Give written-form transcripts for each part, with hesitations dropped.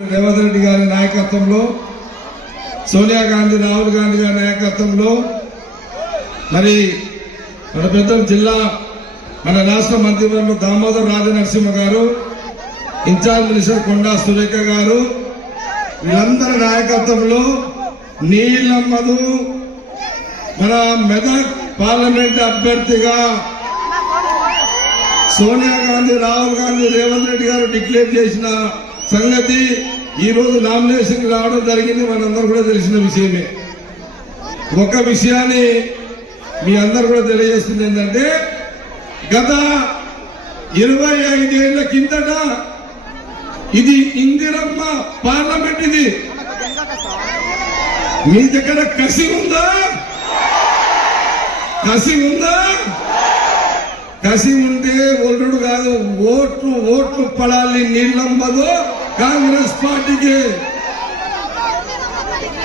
రేవంత్ రెడ్డి గారి నాయకత్వంలో, సోనియా గాంధీ, రాహుల్ గాంధీ గారి నాయకత్వంలో, మరి మన పెద్దల జిల్లా మన రాష్ట్ర మంత్రివర్గంలో దామోదర్ రాజనరసింహ గారు, ఇన్ఛార్జ్ మినిస్టర్ కొండా సురేఖ గారు, వీళ్ళందరి నాయకత్వంలో నీలమ్మను మన మెదక్ పార్లమెంట్ అభ్యర్థిగా సోనియా గాంధీ, రాహుల్ గాంధీ, రేవంత్ రెడ్డి గారు డిక్లేర్ చేసిన సంగతి ఈ రోజు నామినేషన్ రావడం జరిగింది. మనందరూ కూడా తెలిసిన విషయమే. ఒక విషయాన్ని మీ అందరు కూడా తెలియజేస్తుంది ఏంటంటే, గత 25 ఏళ్ల కిందట ఇది ఇందిరమ్మ పార్లమెంట్. ఇది మీ దగ్గర కసి ఉందా? కసి ఉందా? కసి ఉంటే ఒల్లుడు కాదు, ఓట్లు పడాలి. నీళ్ళంబదు కాంగ్రెస్ పార్టీకి.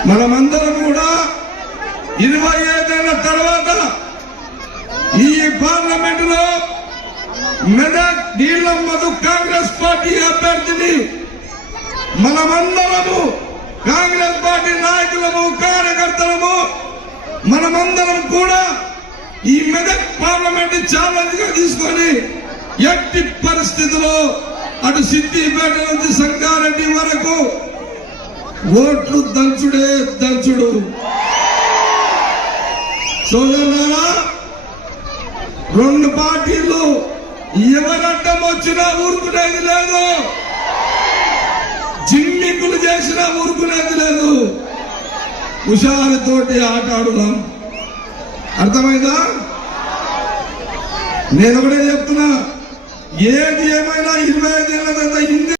మనమందరం కూడా 25 ఏళ్ల తర్వాత ఈ పార్లమెంట్ లో మెదక్ నీళ్ళంబదు కాంగ్రెస్ పార్టీ అభ్యర్థిని మనమందరము, కాంగ్రెస్ పార్టీ నాయకులము, కార్యకర్తలము, మనమందరం కూడా ఈ మెదక్ పార్లమెంట్ ఛాలెంజ్ గా తీసుకొని ఎట్టి పరిస్థితుల్లో అటు సిద్దిపేట నుంచి సంగారెడ్డి వరకు ఓట్లు దంచుడే దంచుడు. సోదరులారా, రెండు పార్టీలు ఎవరడ్డం వచ్చినా ఊరుకునేది లేదు, జిమ్మికులు చేసినా ఊరుకునేది లేదు. హుషారుతోటి ఆట ఆడుదాం. అర్థమైందా? నేను ఒకటే చెప్తున్నా, ఏది ఏమైనా 25 ఏళ్ల